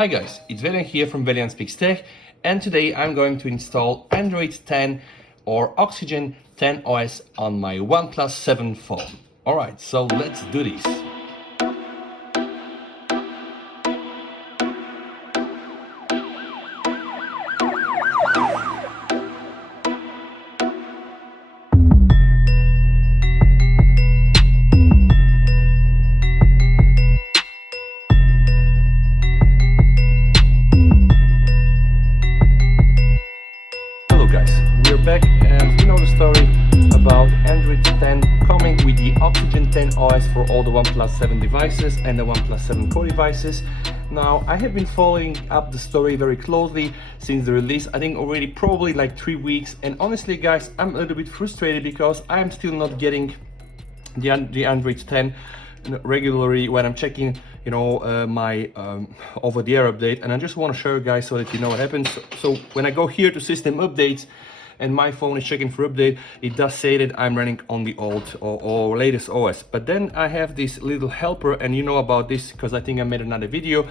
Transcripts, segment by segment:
Hi guys, it's Velian here from Velian Speaks Tech, and today I'm going to install Android 10 or Oxygen 10 OS on my OnePlus 7 phone. Alright, so let's do this. Hello guys, we're back and you know the story about Android 10 coming with the Oxygen 10 OS for all the OnePlus 7 devices and the OnePlus 7 Pro devices. Now I have been following up the story very closely since the release, I think already probably like 3 weeks, and honestly guys, I'm a little bit frustrated because I'm still not getting the Android 10 regularly when I'm checking my over-the-air update, and I just want to show you guys so that you know what happens. So when I go here to system updates and my phone is checking for update, it does say that I'm running on the old or latest OS, but then I have this little helper, and you know about this because I think I made another video.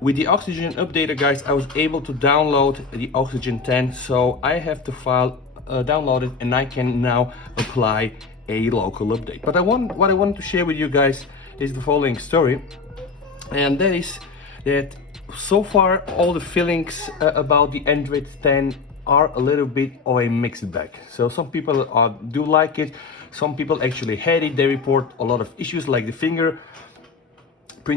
With the Oxygen updater guys, I was able to download the Oxygen 10, so I have the file downloaded and I can now apply a local update. But what I want to share with you guys is the following story, and that is that so far all the feelings about the Android 10 are a little bit of a mixed bag. So some people do like it, some people actually hate it. They report a lot of issues like the fingerprint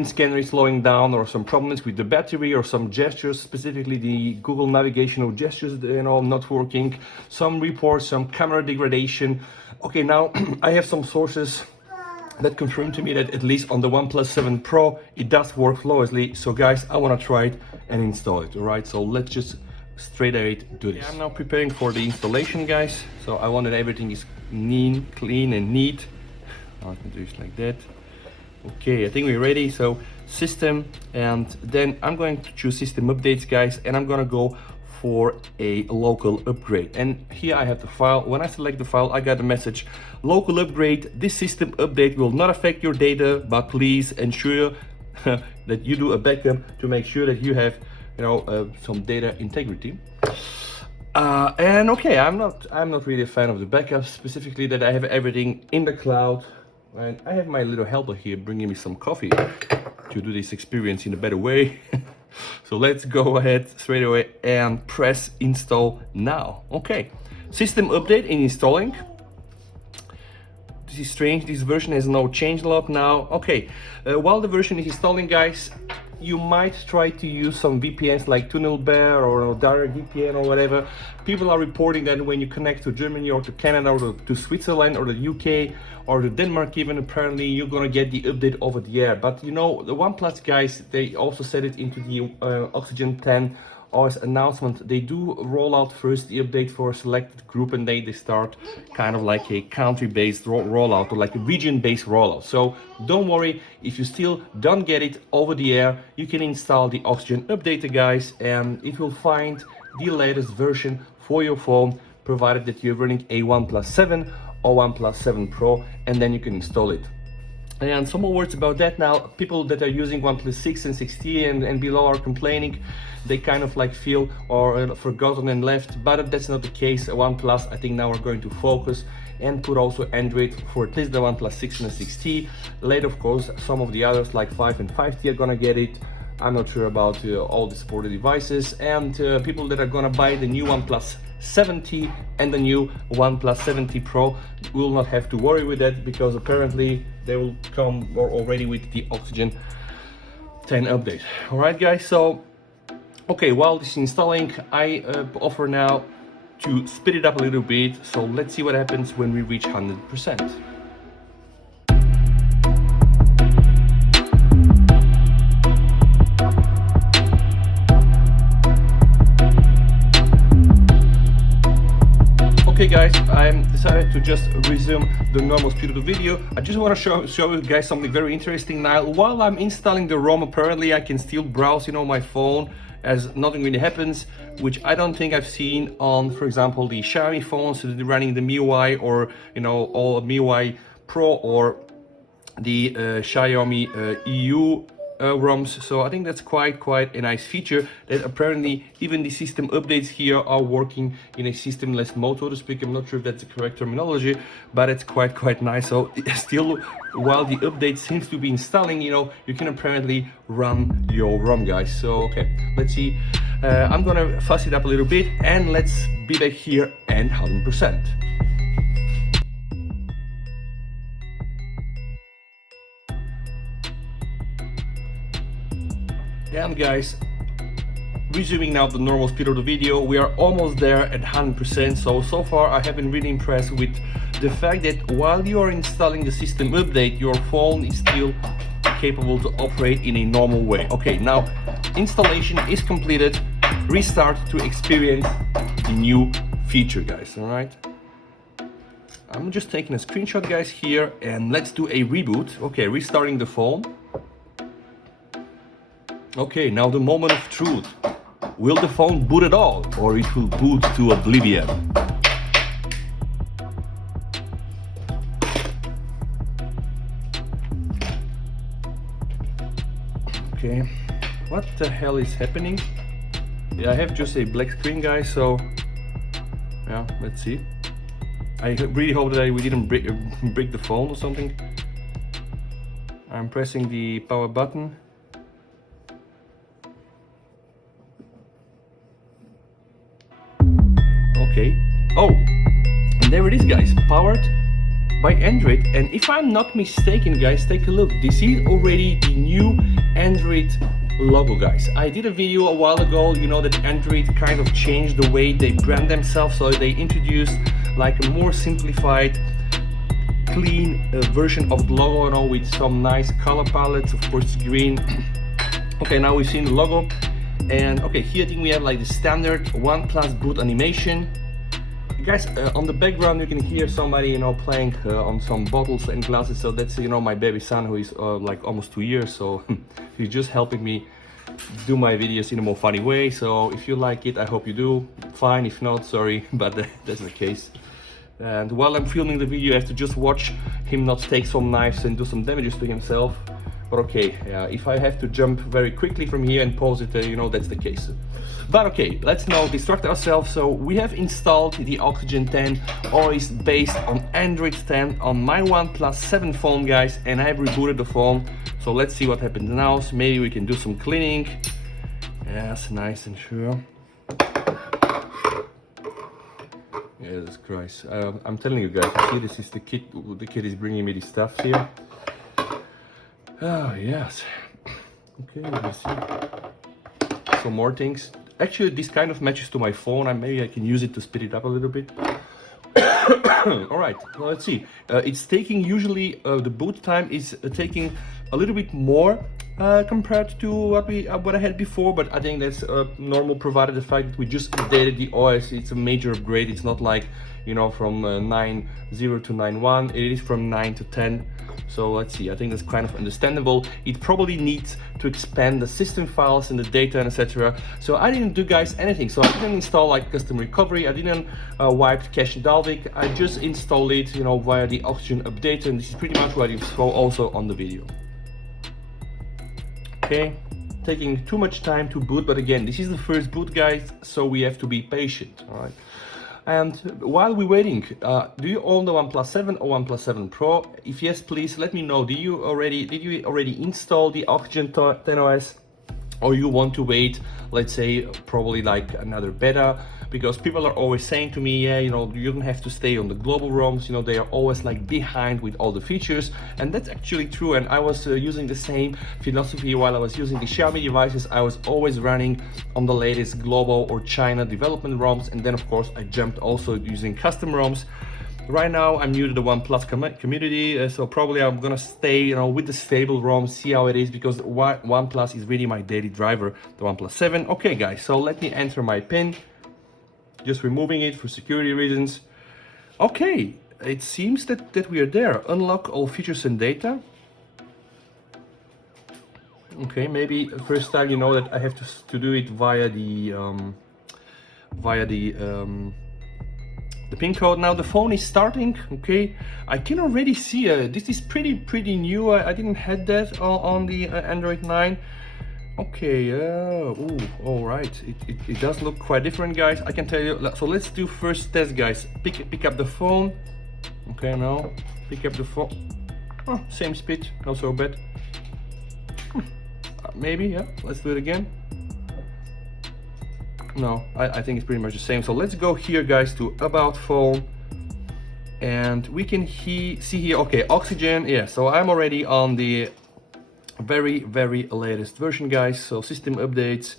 scanner is slowing down, or some problems with the battery, or some gestures, specifically the Google navigational gestures, not working. Some reports some camera degradation. Okay, now I have some sources that confirm to me that at least on the OnePlus 7 Pro it does work flawlessly. So guys, I want to try it and install it. All right, so let's just straight away do this. I'm now preparing for the installation guys, so I want that everything is clean and neat. I can do it like that. Okay, I think we're ready. So system, and then I'm going to choose system updates guys, and I'm gonna go for a local upgrade. And here I have the file. When I select the file, I got a message: local upgrade, this system update will not affect your data, but please ensure that you do a backup to make sure that you have some data integrity. And okay, I'm not really a fan of the backup, specifically that I have everything in the cloud. And I have my little helper here bringing me some coffee to do this experience in a better way. So let's go ahead straight away and press install now. Okay, system update in installing. This is strange, this version has no changelog now. Okay, while the version is installing guys, you might try to use some VPNs like TunnelBear or Direct VPN or whatever. People are reporting that when you connect to Germany or to Canada or to Switzerland or the UK or to Denmark even, apparently you're gonna get the update over the air. But you know, the OnePlus guys, they also set it into the Oxygen 10 OS announcement. They do roll out first the update for a selected group, and they start kind of like a country-based rollout or like a region-based rollout. So don't worry if you still don't get it over the air. You can install the Oxygen updater guys, and it will find the latest version for your phone, provided that you're running a OnePlus 7 or OnePlus 7 Pro, and then you can install it. And some more words about that now. People that are using OnePlus 6 and 6T and below are complaining they kind of like feel or forgotten and left, but that's not the case. OnePlus, I think now we're going to focus and put also Android for at least the OnePlus 6 and 6T. Later, of course, some of the others like 5 and 5T are gonna get it. I'm not sure about all the supported devices, and people that are gonna buy the new OnePlus 7T and the new OnePlus 7T Pro will not have to worry with that, because apparently they will come already with the Oxygen 10 update. All right guys, so okay, while this is installing, I offer now to speed it up a little bit. So let's see what happens when we reach 100%. Okay guys, I'm decided to just resume the normal speed of the video. I just want to show you guys something very interesting now. While I'm installing the ROM, apparently I can still browse my phone as nothing really happens, which I don't think I've seen on, for example, the Xiaomi phones running the MIUI, or or MIUI Pro, or the Xiaomi EU ROMs. So I think that's quite a nice feature, that apparently even the system updates here are working in a systemless mode, so to speak. I'm not sure if that's the correct terminology, but it's quite nice. So still, while the update seems to be installing, you know, you can apparently run your ROM, guys. So okay, let's see. I'm gonna fuss it up a little bit, and let's be back here and 100%. And guys, resuming now the normal speed of the video, we are almost there at 100%. So far I have been really impressed with the fact that while you are installing the system update, your phone is still capable to operate in a normal way. Okay, now installation is completed. Restart to experience the new feature, guys. All right, I'm just taking a screenshot, guys, here, and let's do a reboot. Okay, restarting the phone. Okay, now the moment of truth. Will the phone boot at all, or it will boot to oblivion? Okay, what the hell is happening? Yeah, I have just a black screen, guys, so yeah, let's see. I really hope that we didn't break the phone or something. I'm pressing the power button. Okay. Oh, and there it is, guys, powered by Android. And if I'm not mistaken, guys, take a look. This is already the new Android logo, guys. I did a video a while ago, you know, that Android kind of changed the way they brand themselves. So they introduced like a more simplified, clean version of the logo, you know, with some nice color palettes, of course, green. Okay, now we've seen the logo. And okay, here I think we have like the standard OnePlus boot animation. Guys, on the background you can hear somebody, you know, playing on some bottles and glasses. So that's, you know, my baby son, who is like almost 2 years. So he's just helping me do my videos in a more funny way. So if you like it, I hope you do. Fine, if not, sorry, but that's the case. And while I'm filming the video, I have to just watch him not take some knives and do some damages to himself. But okay, if I have to jump very quickly from here and pause it, you know, that's the case. But okay, let's now distract ourselves. So we have installed the Oxygen 10 OS based on Android 10 on my OnePlus 7 phone, guys, and I have rebooted the phone. So let's see what happens now. So maybe we can do some cleaning. Yes, nice and sure. Jesus Christ. I'm telling you guys, see, this is the kid. The kid is bringing me the stuff here. Oh, yes. Okay, let's see. Some more things. Actually, this kind of matches to my phone, and maybe I can use it to speed it up a little bit. All right, well, let's see. It's taking, usually the boot time is taking a little bit more compared to what I had before, but I think that's normal, provided the fact that we just updated the OS. It's a major upgrade. It's not like, you know, from 9.0 to 9.1. It is from 9 to 10. So let's see, I think that's kind of understandable. It probably needs to expand the system files and the data and etc. So I didn't do, guys, anything. So I didn't install like custom recovery. I didn't wipe cache and Dalvik. I just installed it, you know, via the Oxygen update, and this is pretty much what you saw also on the video. Okay, taking too much time to boot, but again, this is the first boot, guys, so we have to be patient. All right. And while we're waiting, do you own the OnePlus 7 or OnePlus 7 Pro? If yes, please let me know. Did you already install the Oxygen 10 OS, or you want to wait, let's say, probably like another beta? Because people are always saying to me, yeah, you know, you don't have to stay on the global ROMs, you know, they are always like behind with all the features. And that's actually true. And I was using the same philosophy while I was using the Xiaomi devices. I was always running on the latest global or China development ROMs. And then of course I jumped also using custom ROMs. Right now I'm new to the OnePlus community, so probably I'm gonna stay, you know, with the stable ROM, see how it is, because OnePlus is really my daily driver, the OnePlus 7. Okay, guys, so let me enter my PIN. Just removing it for security reasons. Okay, it seems that we are there. Unlock all features and data. Okay, maybe first time, you know, that I have to do it via the the pin code. Now the phone is starting. Okay, I can already see this is pretty new. I didn't have that on the Android 9. Okay, all right, it does look quite different, guys, I can tell you. So let's do first test, guys. Pick up the phone. Okay, now pick up the phone. Oh, same speed, not so bad. Maybe, yeah, let's do it again. No, I think it's pretty much the same. So let's go here, guys, to about phone, and we can see here, okay, Oxygen. Yeah, so I'm already on the very latest version, guys. So system updates,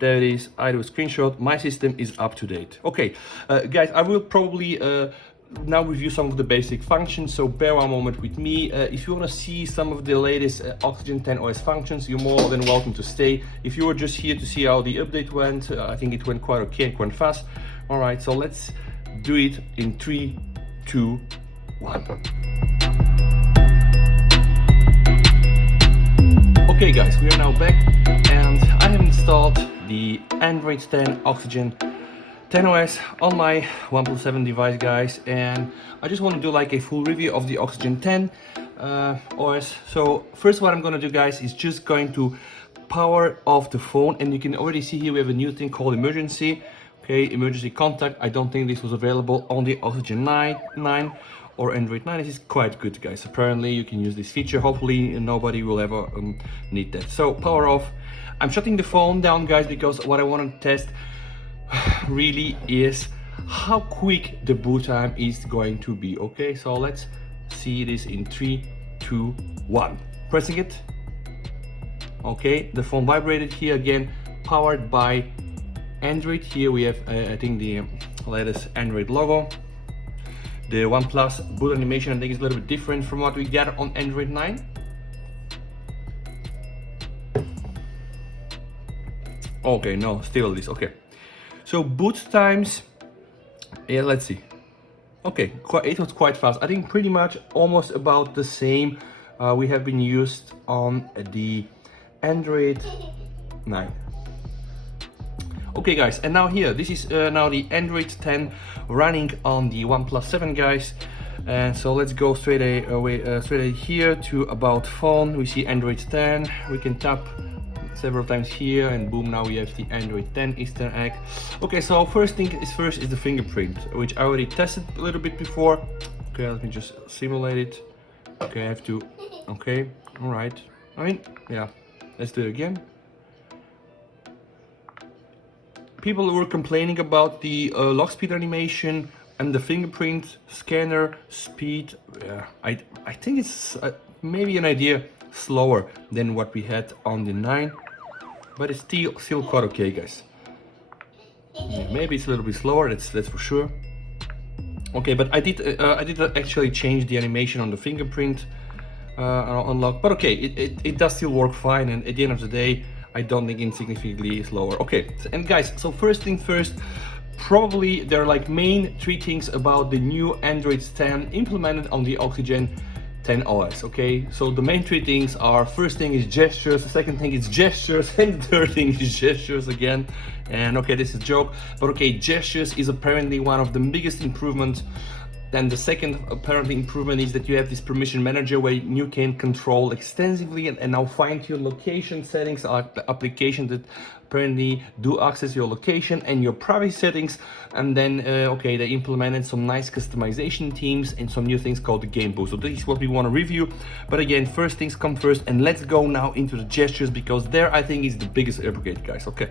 there it is. I do a screenshot, my system is up to date. Okay, guys, I will probably now review some of the basic functions, so bear one moment with me. If you want to see some of the latest Oxygen 10 OS functions, you're more than welcome to stay. If you were just here to see how the update went, I think it went quite okay and quite fast. All right, so let's do it in 3, 2, 1. Okay, guys, we are now back, and I have installed the Android 10 Oxygen 10 OS on my OnePlus 7 device, guys, and I just want to do like a full review of the Oxygen 10 OS. So first, what I'm going to do, guys, is just going to power off the phone, and you can already see here we have a new thing called emergency. Okay, emergency contact. I don't think this was available on the Oxygen 9 or Android 9. This is quite good, guys. Apparently you can use this feature. Hopefully nobody will ever need that. So power off. I'm shutting the phone down, guys, because what I want to test really is how quick the boot time is going to be. Okay, so let's see this in 3, 2, 1. Pressing it. Okay, the phone vibrated here again, powered by Android. Here we have I think the latest Android logo. The OnePlus boot animation, I think, is a little bit different from what we got on Android 9. Okay, no, still this. Okay, so boot times, yeah, let's see. Okay, it was quite fast. I think pretty much almost about the same we have been used on the Android 9. Okay, guys, and now here, this is now the Android 10 running on the OnePlus 7, guys. And so let's go straight away here to about phone. We see Android 10. We can tap several times here, and boom, now we have the Android 10 Easter egg. Okay, so first thing is first is the fingerprint, which I already tested a little bit before. Okay, let me just simulate it. Okay, I have to. Okay, all right. I mean, yeah, let's do it again. People were complaining about the lock speed animation and the fingerprint scanner speed. I think it's maybe an idea slower than what we had on the 9, but it's still quite okay, guys. Yeah, maybe it's a little bit slower, that's for sure. Okay, but I did actually change the animation on the fingerprint unlock, but okay, it does still work fine, and at the end of the day, I don't think insignificantly slower. Okay, and guys, so first thing first, probably there are like main 3 things about the new Android 10 implemented on the Oxygen 10 OS. Okay, so the main 3 things are: first thing is gestures, the second thing is gestures, and the third thing is gestures again. And okay, this is a joke, but okay, gestures is apparently one of the biggest improvements. Then the second apparently improvement is that you have this permission manager where you can control extensively and now fine-tune location settings, applications that apparently do access your location and your privacy settings. And then okay, they implemented some nice customization themes and some new things called the game boost. So this is what we want to review, but again, first things come first, and let's go now into the gestures, because there I think is the biggest upgrade, guys. Okay,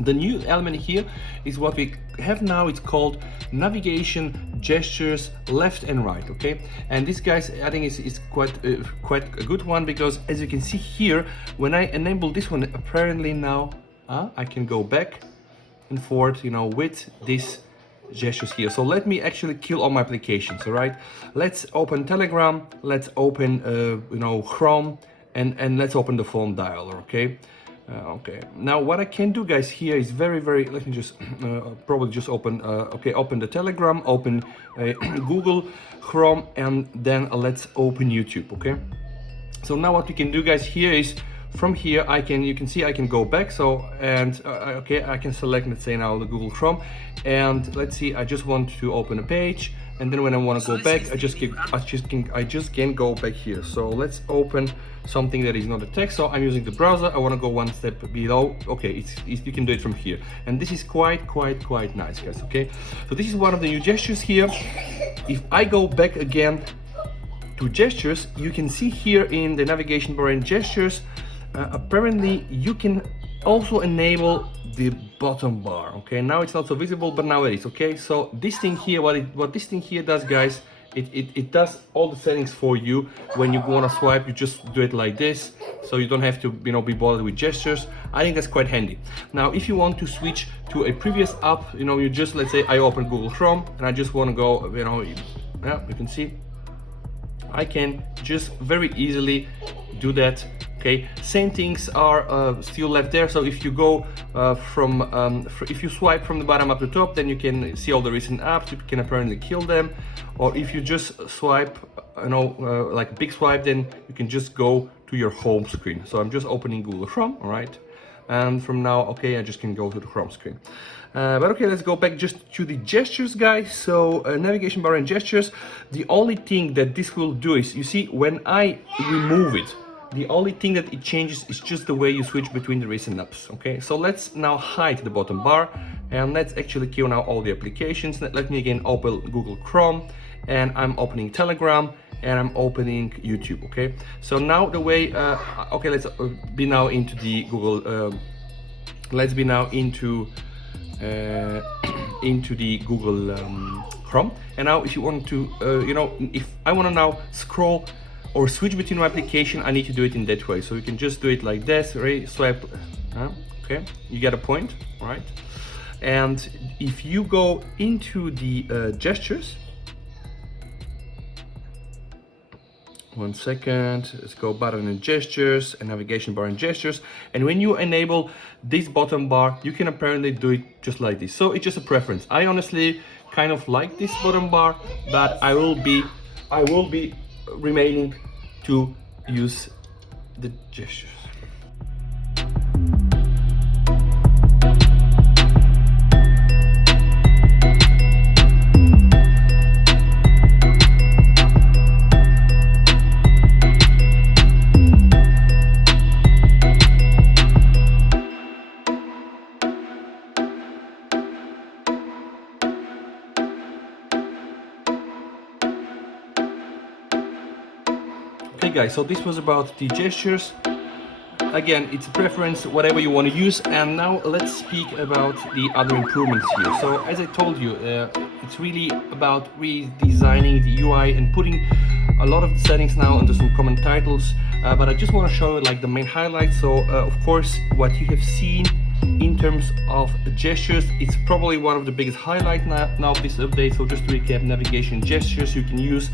the new element here is what we have now. It's called navigation gestures left and right. Okay, and this, guys, I think is quite a good one, because as you can see here, when I enable this one, apparently now I can go back and forth, you know, with this gestures here. So let me actually kill all my applications. All right, let's open Telegram, let's open you know, Chrome, and let's open the phone dialer. Okay. Okay, now what I can do, guys, here is very, let me just probably just open okay, open the Telegram, open Google Chrome, and then let's open YouTube. Okay, so now what we can do, guys, here is from here you can see I can go back. So and okay, I can select, let's say now, the Google Chrome, and let's see, I just want to open a page, and then when I want to go back, I just can go back here. So let's open something that is not a text. So I'm using the browser. I want to go one step below. Okay, you can do it from here, and this is quite nice, guys. Okay, so this is one of the new gestures here. If I go back again to gestures, you can see here in the navigation bar in gestures, apparently you can also enable the bottom bar. Okay, now it's not so visible, but now it is. Okay, so this thing here, what this thing here does, guys, it does all the settings for you. When you want to swipe, you just do it like this, so you don't have to, you know, be bothered with gestures. I think that's quite handy. Now if you want to switch to a previous app, you know, you just, let's say I open Google Chrome and I just want to go, you know, yeah, you can see I can just very easily do that. Okay, same things are still left there. So if you go if you swipe from the bottom up to top, then you can see all the recent apps. You can apparently kill them, or if you just swipe, you know, like a big swipe, then you can just go to your home screen. So I'm just opening Google Chrome, all right, and from now, okay, I just can go to the Chrome screen. But okay, let's go back just to the gestures, guys. So navigation bar and gestures, the only thing that this will do is, you see, when I remove it, the only thing that it changes is just the way you switch between the recent apps. Okay, so let's now hide the bottom bar, and let's actually kill now all the applications. Let me again open Google Chrome, and I'm opening Telegram, and I'm opening YouTube. Okay, so now the way okay, let's be now into the Google let's be now into the Google Chrome. And now if you want to you know, if I want to now scroll or switch between my application, I need to do it in that way. So you can just do it like this, right? Swipe, okay, you get a point, right? And if you go into the gestures, one second, let's go button and gestures and navigation bar and gestures. And when you enable this bottom bar, you can apparently do it just like this. So it's just a preference. I honestly kind of like this bottom bar, but I will be remaining to use the gestures. Okay guys, so this was about the gestures. Again, it's a preference, whatever you want to use. And now let's speak about the other improvements here. So as I told you, it's really about redesigning the UI and putting a lot of the settings now under some common titles. But I just want to show you like the main highlights. So of course, what you have seen in terms of gestures, it's probably one of the biggest highlights now of this update. So just to recap, navigation gestures you can use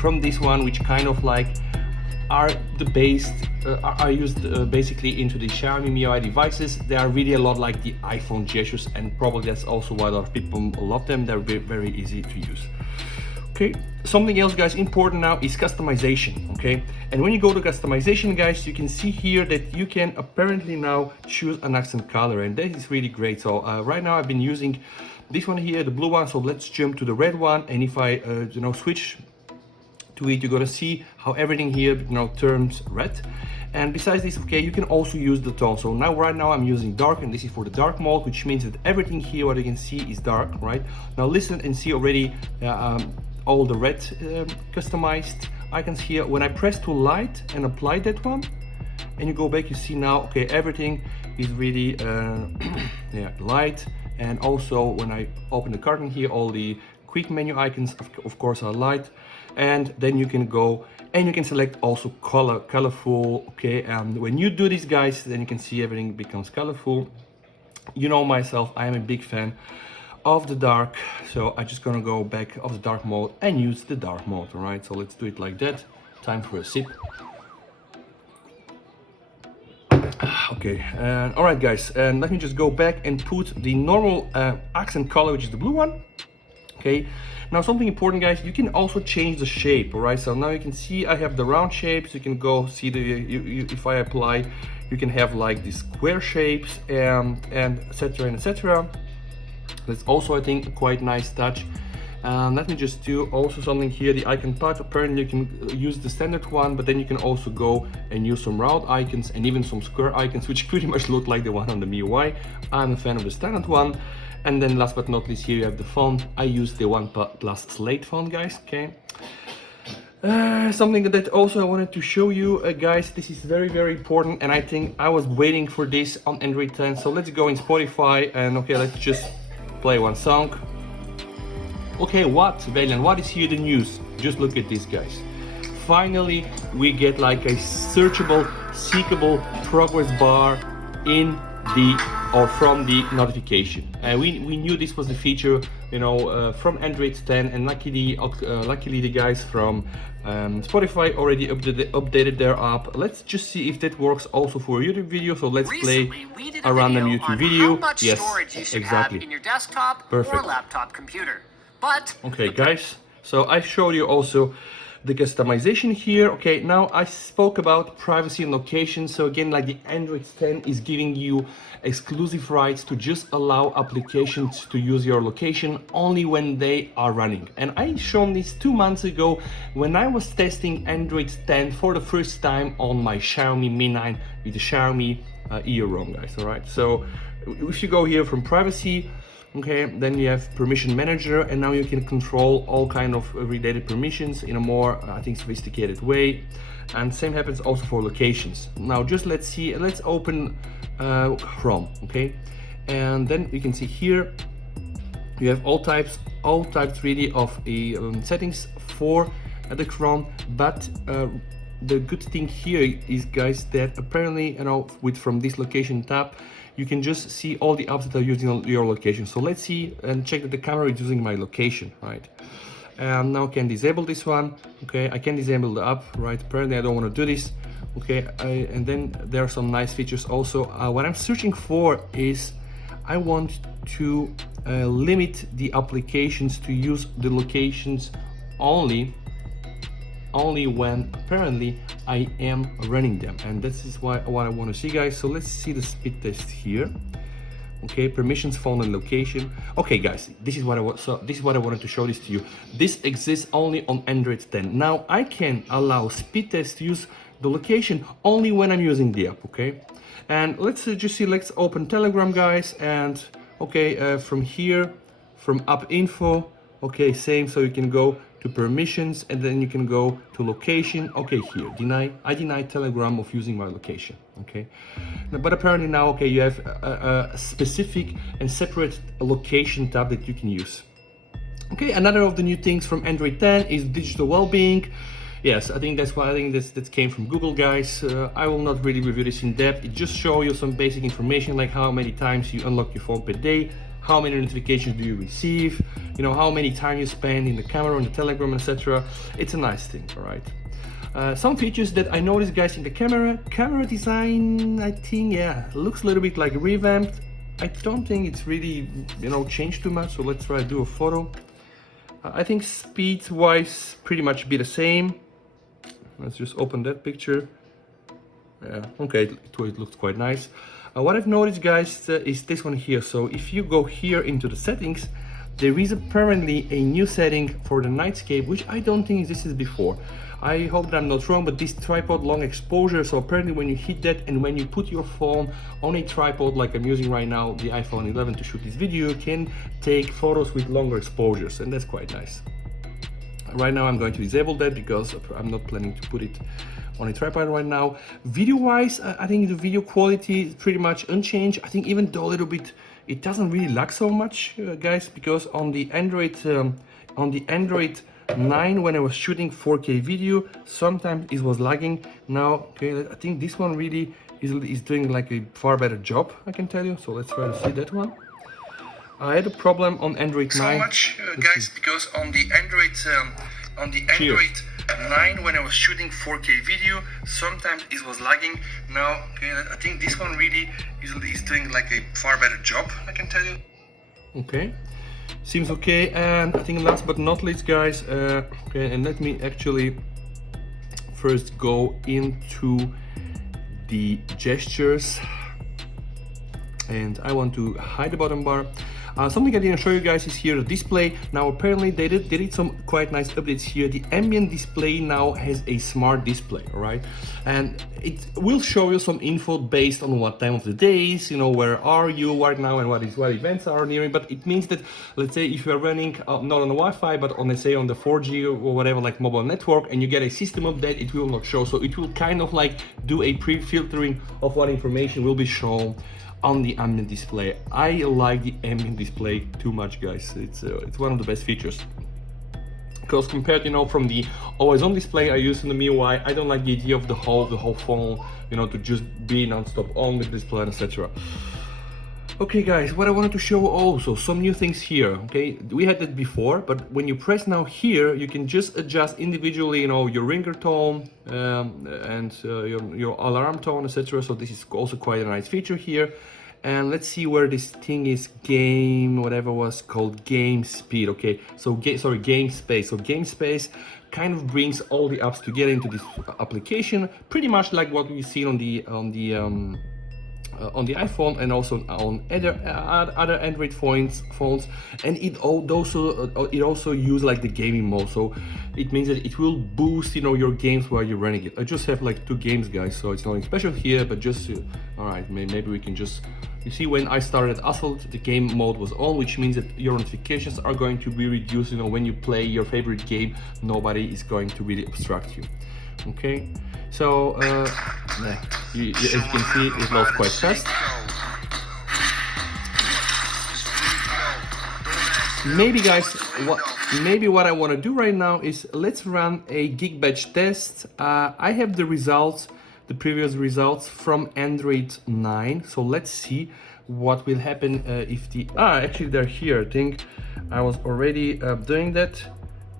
from this one, which kind of like are used basically into the Xiaomi MIUI devices. They are really a lot like the iPhone gestures, and probably that's also why a lot of people love them. They're very easy to use. Okay, something else, guys, important now is customization. Okay, and when you go to customization, guys, you can see here that you can apparently now choose an accent color, and that is really great. So right now I've been using this one here, the blue one. So let's jump to the red one, and if I you know, switch to it, you're gonna see how everything here, you know, turns red. And besides this, okay, you can also use the tone. So now right now I'm using dark, and this is for the dark mode, which means that everything here, what you can see, is dark, right? Now listen and see already all the red customized icons here. When I press to light and apply that one, and you go back, you see now, okay, everything is really yeah, light. And also when I open the carton here, all the quick menu icons of course are light. And then you can go and you can select also colorful. Okay, and when you do this, guys, then you can see everything becomes colorful. You know myself, I am a big fan of the dark, so I'm just gonna go back of the dark mode and use the dark mode. All right, so let's do it like that. Time for a sip. Okay, all right, guys, and let me just go back and put the normal accent color, which is the blue one. Okay, now something important, guys, you can also change the shape. All right, so now you can see I have the round shape, so you can go see the if I apply You can have like these square shapes and etc. and etc. That's also, I think, a quite nice touch. Let me just do also something here, the icon type. Apparently you can use the standard one, but then you can also go and use some round icons and even some square icons, which pretty much look like the one on the MIUI. I'm a fan of the standard one. And then last but not least, here you have the font. I use the OnePlus Slate font, guys, okay? Something that also I wanted to show you, guys, this is very, very important, and I think I was waiting for this on Android 10. So let's go in Spotify and okay, let's just play one song. Okay, what, Velian, what is here the news? Just look at this, guys. Finally, we get like a searchable, seekable progress bar in the or from the notification. We knew this was the feature, you know, from Android 10, and luckily the guys from Spotify already updated their app. Let's just see if that works also for a YouTube video. So let's play a random YouTube video. How much storage you should exactly. have in your desktop Perfect. or laptop computer. But okay, guys, so I showed you also the customization here. Okay, now I spoke about privacy and location. So again, like the Android 10 is giving you exclusive rights to just allow applications to use your location only when they are running. And I shown this 2 months ago when I was testing Android 10 for the first time on my Xiaomi Mi 9 with the Xiaomi ear ROM, guys. All right, so if you go here from privacy, okay, then you have permission manager, and now you can control all kind of related permissions in a more, I think, sophisticated way. And same happens also for locations. Now just let's see, let's open Chrome, okay, and then you can see here you have all types really of settings for the Chrome. But the good thing here is, guys, that apparently, you know, from this location tab, you can just see all the apps that are using your location. So let's see and check that the camera is using my location, right? And now I can disable this one. Okay, I can disable the app, right? Apparently I don't want to do this. Okay, and then there are some nice features also. What I'm searching for is I want to limit the applications to use the locations only when apparently I am running them, and this is what I want to see, guys. So let's see the speed test here. Okay, permissions, phone, and location. Okay, guys, this is what I wanted to show this to you. This exists only on Android 10. Now I can allow speed test to use the location only when I'm using the app. Okay, and let's just see. Let's open Telegram, guys, and okay, from here, from app info. Okay, same. So you can go to permissions, and then you can go to location. Okay, here I deny Telegram of using my location. Okay, but apparently now, okay, you have a specific and separate location tab that you can use. Okay, another of the new things from Android 10 is digital well-being. Yes, I think that came from Google, guys. I will not really review this in depth. It just shows you some basic information, like how many times you unlock your phone per day, how many notifications do you receive, you know, how many time you spend in the camera, on the Telegram, etc. It's a nice thing, all right. Some features that I noticed, guys, in the camera design, I think, yeah, looks a little bit like revamped. I don't think it's really, you know, changed too much. So let's try to do a photo. I think speed-wise, pretty much be the same. Let's just open that picture. Yeah, okay, it looks quite nice. What I've noticed, guys, is this one here. So if you go here into the settings, there is apparently a new setting for the nightscape, which I don't think existed before. I hope that I'm not wrong, but this tripod long exposure, so apparently when you hit that and when you put your phone on a tripod like I'm using right now, the iPhone 11 to shoot this video, you can take photos with longer exposures, and that's quite nice. Right now I'm going to disable that because I'm not planning to put it on a tripod right now. Video wise, I think the video quality is pretty much unchanged. I think even though a little bit, it doesn't really lag so much, guys, because on the Android 9, when I was shooting 4K video, sometimes it was lagging. Now, okay, I think this one really is doing like a far better job, I can tell you. So let's try to see that one. I had a problem on Android 9. So much, guys, because on the Android 9, when I was shooting 4K video, sometimes it was lagging. Now, okay, I think this one really is doing like a far better job, I can tell you. Okay, seems okay. And I think last but not least, guys, okay, and let me actually first go into the gestures, and I want to hide the bottom bar. Something I didn't show you guys is here the display. Now apparently they did some quite nice updates here. The ambient display now has a smart display, all right? And it will show you some info based on what time of the day is, you know, where are you right now and what events are nearing. But it means that, let's say if you're running not on the Wi-Fi, but on, let's say, on the 4G or whatever, like mobile network, and you get a system update, it will not show. So it will kind of like do a pre-filtering of what information will be shown on the ambient display. I like the ambient display too much, guys. It's one of the best features, because compared, you know, from the always on display I use in the MIUI, I don't like the idea of the whole phone, you know, to just be non-stop on the display, etc. Okay guys, what I wanted to show also, some new things here, okay? We had that before, but when you press now here, you can just adjust individually, you know, your ringer tone and your alarm tone, etc. So this is also quite a nice feature here. And let's see where this thing is, game, whatever was called, game speed, okay? So, game space. So game space kind of brings all the apps together into this application, pretty much like what we've seen on the iPhone and also on other Android phones, and it also use like the gaming mode. So it means that it will boost, you know, your games while you're running it. I just have like 2 games, guys, so it's nothing special here, but just all right, maybe we can just, you see, when I started Asphalt, the game mode was on, which means that your notifications are going to be reduced. You know, when you play your favorite game, nobody is going to really obstruct you. Okay, so yeah, as you can see, it loads quite fast. Maybe guys, what I want to do right now is let's run a Geekbench test. I have the results, the previous results from Android 9. So let's see what will happen if the actually they're here. I think I was already doing that.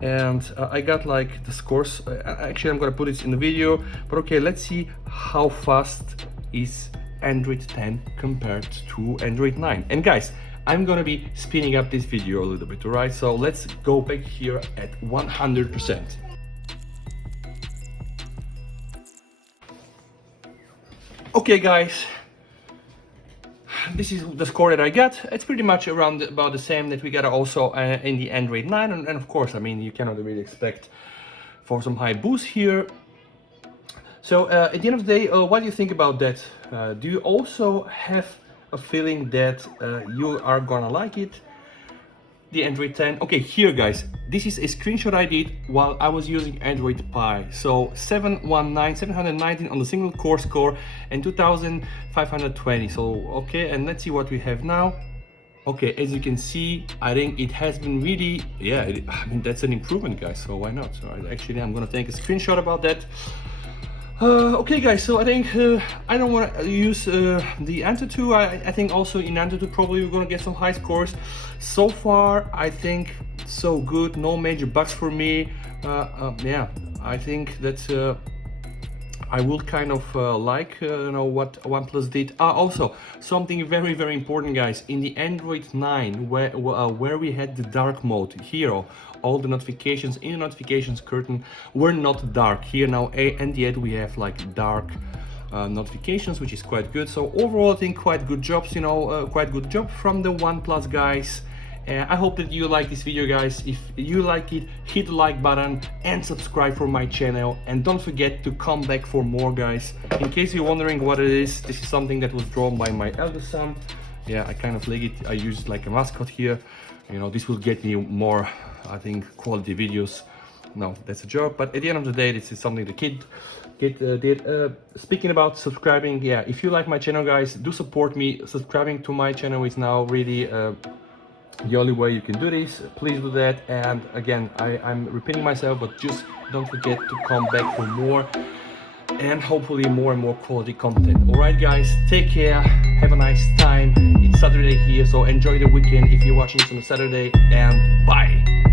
And I got like the scores. Actually, I'm gonna put it in the video, but okay, let's see how fast is Android 10 compared to Android 9. And guys, I'm gonna be speeding up this video a little bit, all right? So let's go back here at 100%. Okay guys, this is the score that I got. It's pretty much around about the same that we got also in the Android 9, and of course, I mean, you cannot really expect for some high boost here. So at the end of the day, what do you think about that? Do you also have a feeling that you are gonna like it, the Android 10? Okay, here guys, this is a screenshot I did while I was using Android Pie. So 719 on the single core score and 2520. So okay, and let's see what we have now. Okay, as you can see, I think it has been really, yeah, I mean, that's an improvement, guys, so why not? So actually, I'm gonna take a screenshot about that. Okay guys, so I think I don't want to use the Antutu. I think also in Antutu probably we're gonna get some high scores. So far I think so good, no major bugs for me. Yeah, I think that's I would kind of like you know, what OnePlus did. Also something very, very important, guys, in the Android 9 where we had the dark mode here, all the notifications in the notifications curtain were not dark. Here now, and yet we have like dark notifications, which is quite good. So overall, I think quite good jobs, you know, quite good job from the OnePlus guys. I hope that you like this video, guys. If you like it, hit the like button and subscribe for my channel, and don't forget to come back for more, guys. In case you're wondering what it is, this is something that was drawn by my eldest son. Yeah, I kind of like it. I use it like a mascot here. You know, this will get me more, I think, quality videos. No, that's a joke, but at the end of the day, this is something the kid did. Speaking about subscribing, yeah, if you like my channel, guys, do support me. Subscribing to my channel is now really the only way you can do this. Please do that. And again, I'm repeating myself, but just don't forget to come back for more and hopefully more and more quality content. All right guys, take care, have a nice time. It's Saturday here, so enjoy the weekend if you're watching this on a Saturday, and bye.